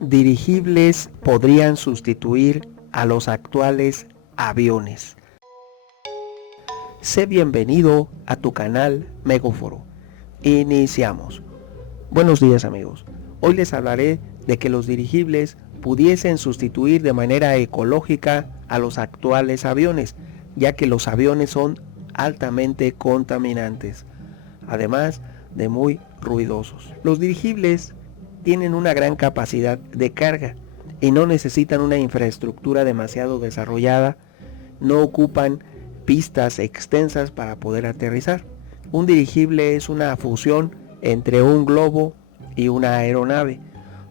Dirigibles podrían sustituir a los actuales aviones. Sé bienvenido a tu canal Megaforo. Iniciamos. Buenos días amigos. Hoy les hablaré de que los dirigibles pudiesen sustituir de manera ecológica a los actuales aviones, ya que los aviones son altamente contaminantes, además de muy ruidosos. Los dirigibles tienen una gran capacidad de carga y no necesitan una infraestructura demasiado desarrollada, no ocupan pistas extensas para poder aterrizar. Un dirigible es una fusión entre un globo y una aeronave,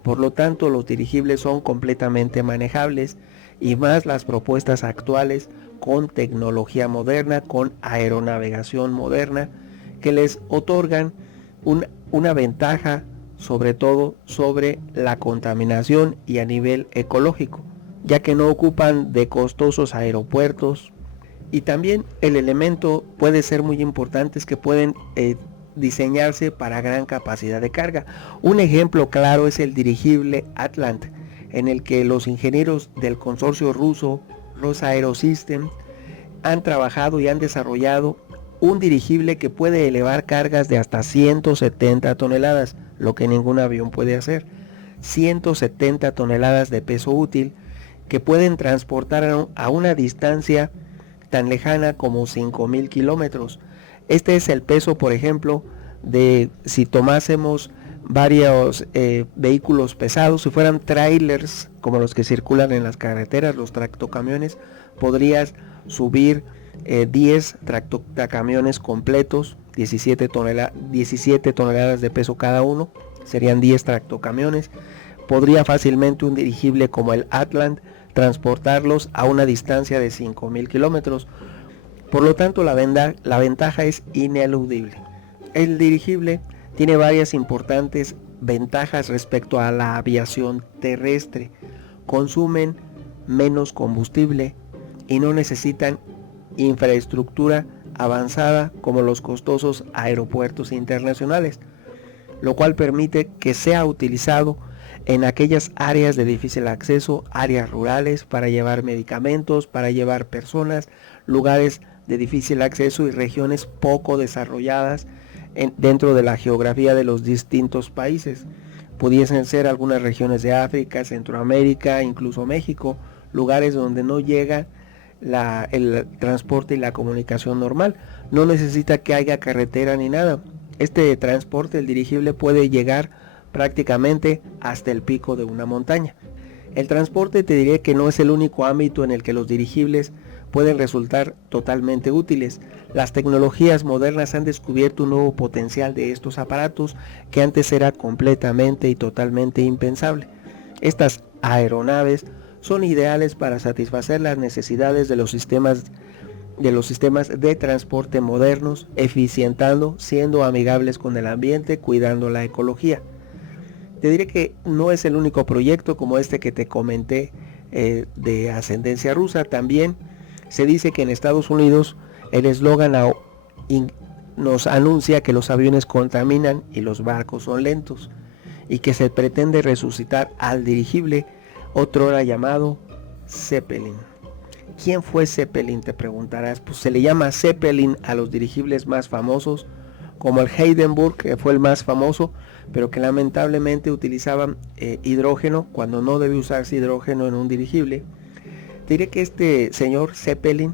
por lo tanto los dirigibles son completamente manejables y más las propuestas actuales con tecnología moderna, con aeronavegación moderna, que les otorgan una ventaja sobre todo sobre la contaminación y a nivel ecológico, ya que no ocupan de costosos aeropuertos. Y también el elemento puede ser muy importante, es que pueden diseñarse para gran capacidad de carga. Un ejemplo claro es el dirigible Atlant, en el que los ingenieros del consorcio ruso Rosaerosystem han trabajado y han desarrollado un dirigible que puede elevar cargas de hasta 170 toneladas, lo que ningún avión puede hacer. 170 toneladas de peso útil que pueden transportar a una distancia tan lejana como 5.000 kilómetros. Este es el peso, por ejemplo, de si tomásemos varios vehículos pesados, si fueran trailers como los que circulan en las carreteras, los tractocamiones, podrías subir 10 tractocamiones completos, 17 toneladas de peso cada uno, serían 10 tractocamiones. Podría fácilmente un dirigible como el Atlant transportarlos a una distancia de 5.000 kilómetros. Por lo tanto, la ventaja es ineludible. El dirigible tiene varias importantes ventajas respecto a la aviación terrestre. Consumen menos combustible y no necesitan infraestructura avanzada como los costosos aeropuertos internacionales, lo cual permite que sea utilizado en aquellas áreas de difícil acceso, áreas rurales, para llevar medicamentos, para llevar personas, lugares de difícil acceso y regiones poco desarrolladas dentro de la geografía de los distintos países. Pudiesen ser algunas regiones de África, Centroamérica, incluso México, lugares donde no llega el transporte y la comunicación normal. No necesita que haya carretera ni nada. Este transporte, el dirigible, puede llegar prácticamente hasta el pico de una montaña. El transporte, te diré que no es el único ámbito en el que los dirigibles pueden resultar totalmente útiles. Las tecnologías modernas han descubierto un nuevo potencial de estos aparatos que antes era completamente y totalmente impensable. Estas aeronaves son ideales para satisfacer las necesidades de los sistemas de transporte modernos, eficientando, siendo amigables con el ambiente, cuidando la ecología. Te diré que no es el único proyecto como este que te comenté de ascendencia rusa. También se dice que en Estados Unidos el eslogan nos anuncia que los aviones contaminan y los barcos son lentos, y que se pretende resucitar al dirigible otrora llamado Zeppelin. ¿Quién fue Zeppelin?, te preguntarás. Pues se le llama Zeppelin a los dirigibles más famosos, como el Hindenburg, que fue el más famoso, pero que lamentablemente utilizaban hidrógeno cuando no debe usarse hidrógeno en un dirigible. Te diré que este señor Zeppelin,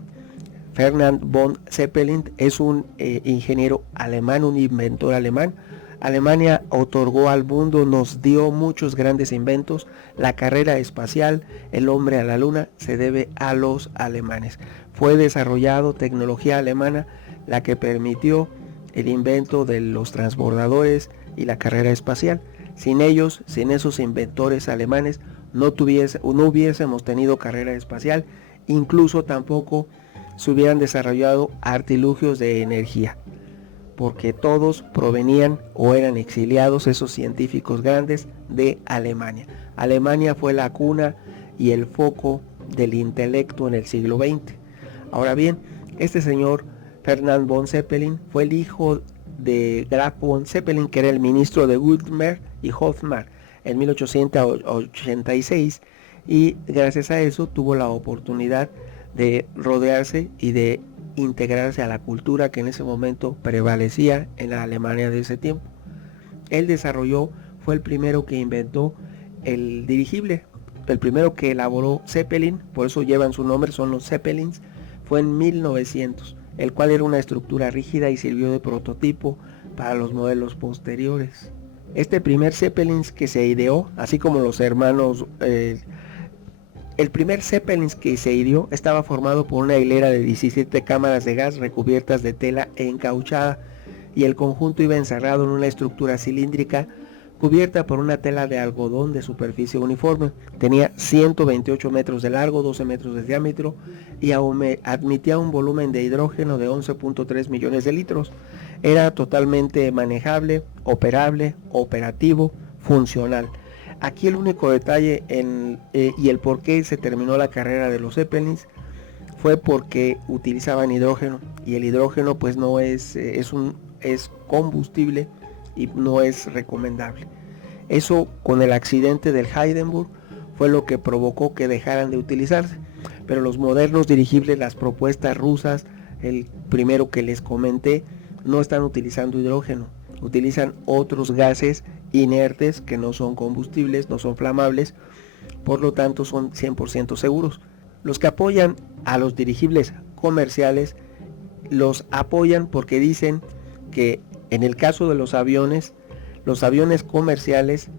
Ferdinand von Zeppelin, es un ingeniero alemán, un inventor alemán. Alemania otorgó al mundo, nos dio muchos grandes inventos. La carrera espacial, el hombre a la luna, se debe a los alemanes. Fue desarrollado tecnología alemana la que permitió el invento de los transbordadores y la carrera espacial. Sin ellos, sin esos inventores alemanes, no hubiésemos tenido carrera espacial, incluso tampoco se hubieran desarrollado artilugios de energía, porque todos provenían o eran exiliados, esos científicos grandes, de Alemania. Alemania fue la cuna y el foco del intelecto en el siglo XX. Ahora bien, este señor Ferdinand von Zeppelin fue el hijo de Graf von Zeppelin, que era el ministro de Württemberg y Hofmar. en 1886 y gracias a eso tuvo la oportunidad de rodearse y de integrarse a la cultura que en ese momento prevalecía en la Alemania de ese tiempo. Él fue el primero que inventó el dirigible, el primero que elaboró Zeppelin, por eso llevan su nombre, son los Zeppelins, fue en 1900, el cual era una estructura rígida y sirvió de prototipo para los modelos posteriores. Este primer Zeppelin que se ideó, así como los hermanos, el primer Zeppelin que se ideó estaba formado por una hilera de 17 cámaras de gas recubiertas de tela e encauchada, y el conjunto iba encerrado en una estructura cilíndrica cubierta por una tela de algodón de superficie uniforme. Tenía 128 metros de largo, 12 metros de diámetro y admitía un volumen de hidrógeno de 11.3 millones de litros. Era totalmente manejable, operable, operativo, funcional. Aquí el único detalle y el por qué se terminó la carrera de los Zeppelins fue porque utilizaban hidrógeno, y el hidrógeno pues no es combustible y no es recomendable. Eso, con el accidente del Hindenburg, fue lo que provocó que dejaran de utilizarse. Pero los modernos dirigibles, las propuestas rusas, el primero que les comenté, no están utilizando hidrógeno, utilizan otros gases inertes que no son combustibles, no son flamables, por lo tanto son 100% seguros. Los que apoyan a los dirigibles comerciales los apoyan porque dicen que en el caso de los aviones comerciales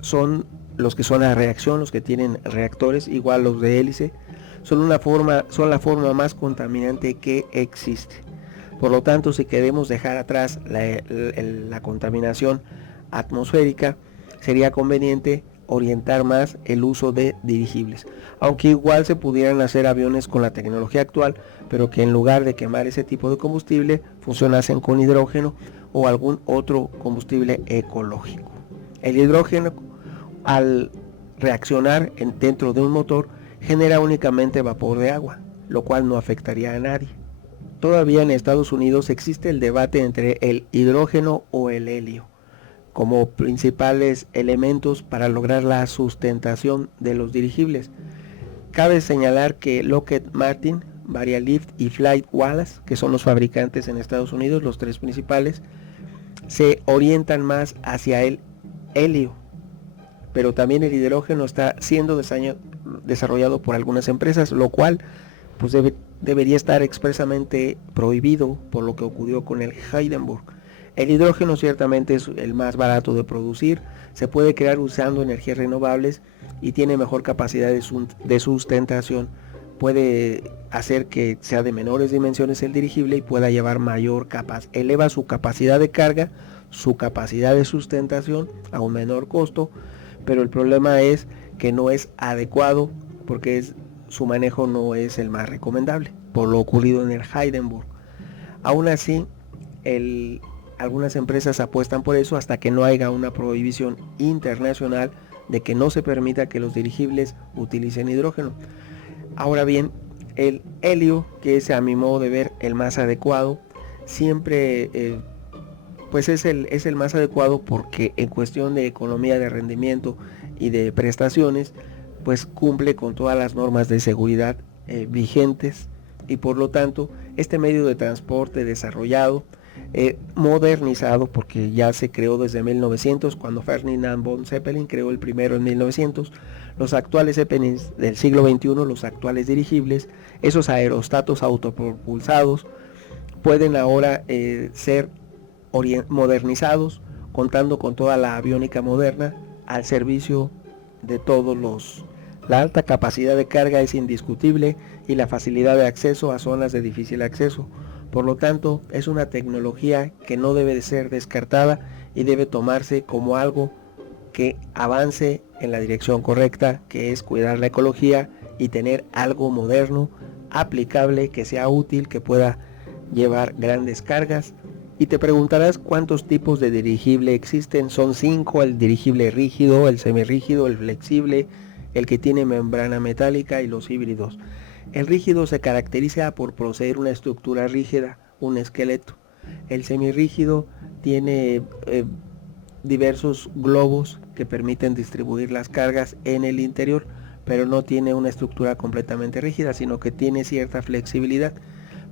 son los que son a reacción, los que tienen reactores, igual los de hélice, son la forma más contaminante que existe. Por lo tanto, si queremos dejar atrás la contaminación atmosférica, sería conveniente orientar más el uso de dirigibles, aunque igual se pudieran hacer aviones con la tecnología actual, pero que en lugar de quemar ese tipo de combustible funcionasen con hidrógeno o algún otro combustible ecológico. El hidrógeno, al reaccionar dentro de un motor, genera únicamente vapor de agua, lo cual no afectaría a nadie. Todavía en Estados Unidos existe el debate entre el hidrógeno o el helio como principales elementos para lograr la sustentación de los dirigibles. Cabe señalar que Lockheed Martin, Varialift y Flight Wallace, que son los fabricantes en Estados Unidos, los tres principales, se orientan más hacia el helio, pero también el hidrógeno está siendo desarrollado por algunas empresas, lo cual pues debería estar expresamente prohibido por lo que ocurrió con el Hindenburg. El hidrógeno ciertamente es el más barato de producir, se puede crear usando energías renovables y tiene mejor capacidad de sustentación. Puede hacer que sea de menores dimensiones el dirigible y pueda llevar eleva su capacidad de carga, su capacidad de sustentación a un menor costo, pero el problema es que no es adecuado porque su manejo no es el más recomendable, por lo ocurrido en el Hindenburg. Aún así, algunas empresas apuestan por eso hasta que no haya una prohibición internacional de que no se permita que los dirigibles utilicen hidrógeno. Ahora bien, el helio, que es a mi modo de ver el más adecuado, siempre pues es el más adecuado porque en cuestión de economía de rendimiento y de prestaciones, pues cumple con todas las normas de seguridad vigentes, y por lo tanto este medio de transporte desarrollado, modernizado, porque ya se creó desde 1900 cuando Ferdinand von Zeppelin creó el primero en 1900, los actuales Zeppelins del siglo XXI, los actuales dirigibles, esos aerostatos autopropulsados pueden ahora ser modernizados, contando con toda la aviónica moderna al servicio de todos. La alta capacidad de carga es indiscutible y la facilidad de acceso a zonas de difícil acceso. Por lo tanto, es una tecnología que no debe de ser descartada y debe tomarse como algo que avance en la dirección correcta, que es cuidar la ecología y tener algo moderno, aplicable, que sea útil, que pueda llevar grandes cargas. Y te preguntarás cuántos tipos de dirigible existen. Son 5: el dirigible rígido, el semirrígido, el flexible, el que tiene membrana metálica y los híbridos. El rígido se caracteriza por poseer una estructura rígida, un esqueleto. El semirrígido tiene diversos globos que permiten distribuir las cargas en el interior, pero no tiene una estructura completamente rígida, sino que tiene cierta flexibilidad,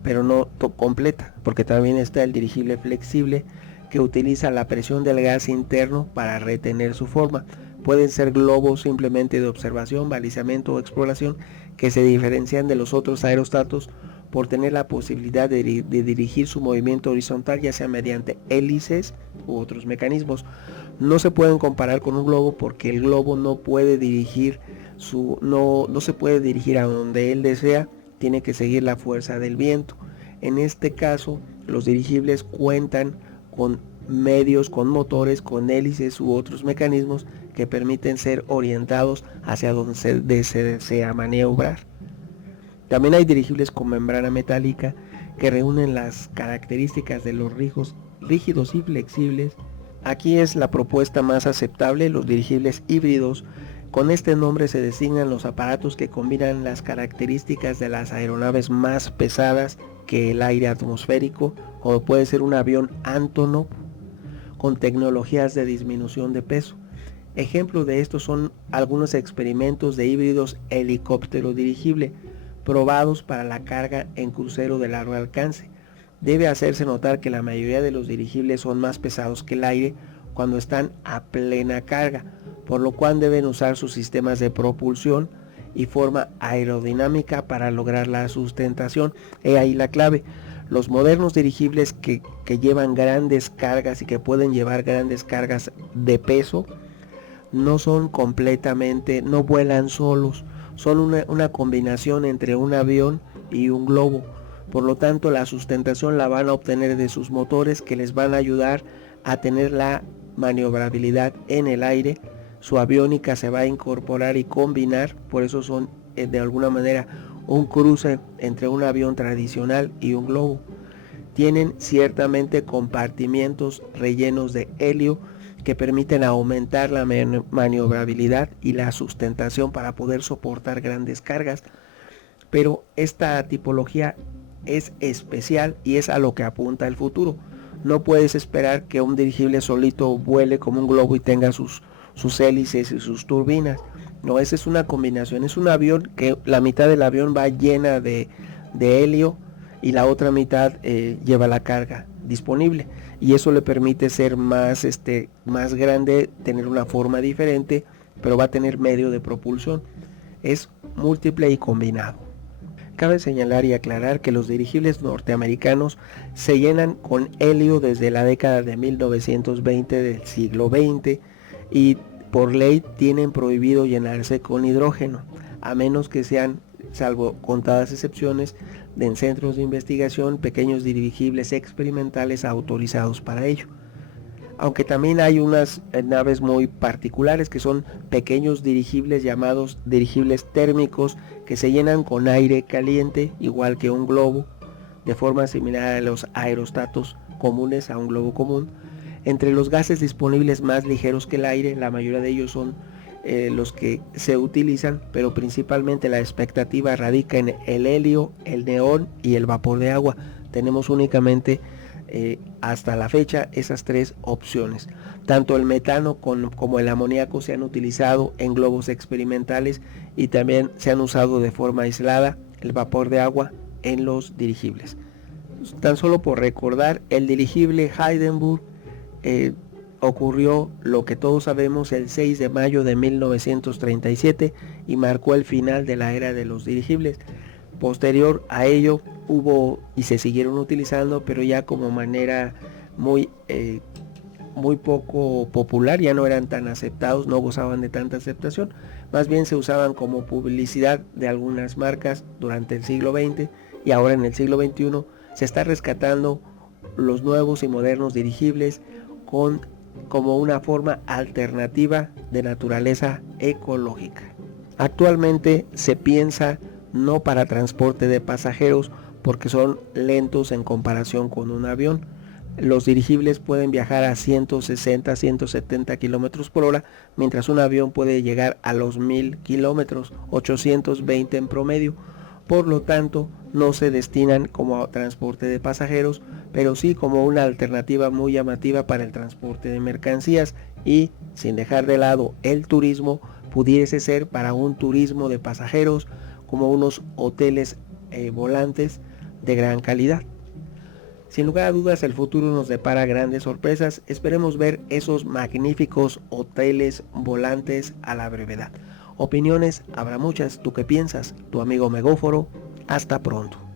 pero no completa, porque también está el dirigible flexible, que utiliza la presión del gas interno para retener su forma. Pueden ser globos simplemente de observación, balizamiento o exploración, que se diferencian de los otros aerostatos por tener la posibilidad de dirigir su movimiento horizontal, ya sea mediante hélices u otros mecanismos. No se pueden comparar con un globo, porque el globo no puede dirigir no se puede dirigir a donde él desea, tiene que seguir la fuerza del viento. En este caso, los dirigibles cuentan con medios, con motores, con hélices u otros mecanismos que permiten ser orientados hacia donde se desea maniobrar. También hay dirigibles con membrana metálica que reúnen las características de los rígidos y flexibles. Aquí es la propuesta más aceptable, los dirigibles híbridos. Con este nombre se designan los aparatos que combinan las características de las aeronaves más pesadas que el aire atmosférico, como puede ser un avión Antonov, con tecnologías de disminución de peso. Ejemplo de esto son algunos experimentos de híbridos helicóptero dirigible probados para la carga en crucero de largo alcance. Debe hacerse notar que la mayoría de los dirigibles son más pesados que el aire cuando están a plena carga, por lo cual deben usar sus sistemas de propulsión y forma aerodinámica para lograr la sustentación. He ahí la clave. Los modernos dirigibles que llevan grandes cargas y que pueden llevar grandes cargas de peso no vuelan solos, son una combinación entre un avión y un globo. Por lo tanto, la sustentación la van a obtener de sus motores, que les van a ayudar a tener la maniobrabilidad en el aire. Su aviónica se va a incorporar y combinar, por eso son de alguna manera un cruce entre un avión tradicional y un globo. Tienen ciertamente compartimientos rellenos de helio que permiten aumentar la maniobrabilidad y la sustentación para poder soportar grandes cargas, pero esta tipología es especial y es a lo que apunta el futuro. No puedes esperar que un dirigible solito vuele como un globo y tenga sus hélices y sus turbinas. No, esa es una combinación, es un avión que la mitad del avión va llena de helio y la otra mitad lleva la carga disponible, y eso le permite ser más grande, tener una forma diferente, pero va a tener medio de propulsión. Es múltiple y combinado. Cabe señalar y aclarar que los dirigibles norteamericanos se llenan con helio desde la década de 1920 del siglo XX, y por ley tienen prohibido llenarse con hidrógeno, a menos que sean, salvo contadas excepciones, en centros de investigación, pequeños dirigibles experimentales autorizados para ello. Aunque también hay unas naves muy particulares que son pequeños dirigibles llamados dirigibles térmicos, que se llenan con aire caliente, igual que un globo, de forma similar a los aerostatos comunes, a un globo común. Entre los gases disponibles más ligeros que el aire, la mayoría de ellos son los que se utilizan, pero principalmente la expectativa radica en el helio, el neón y el vapor de agua. Tenemos únicamente hasta la fecha esas tres opciones. Tanto el metano como el amoníaco se han utilizado en globos experimentales, y también se han usado de forma aislada el vapor de agua en los dirigibles. Tan solo por recordar, el dirigible Hindenburg ocurrió, lo que todos sabemos, el 6 de mayo de 1937 y marcó el final de la era de los dirigibles. Posterior a ello hubo y se siguieron utilizando, pero ya como manera muy poco popular, ya no eran tan aceptados, no gozaban de tanta aceptación, más bien se usaban como publicidad de algunas marcas durante el siglo XX, y ahora en el siglo XXI se está rescatando los nuevos y modernos dirigibles como una forma alternativa de naturaleza ecológica. Actualmente se piensa no para transporte de pasajeros, porque son lentos en comparación con un avión. Los dirigibles pueden viajar a 160, 170 kilómetros por hora, mientras un avión puede llegar a los 1000 kilómetros, 820 en promedio. Por lo tanto, no se destinan como transporte de pasajeros, pero sí como una alternativa muy llamativa para el transporte de mercancías y, sin dejar de lado el turismo, pudiese ser para un turismo de pasajeros como unos hoteles volantes de gran calidad. Sin lugar a dudas, el futuro nos depara grandes sorpresas. Esperemos ver esos magníficos hoteles volantes a la brevedad. Opiniones habrá muchas. ¿Tú qué piensas? Tu amigo Megóforo. Hasta pronto.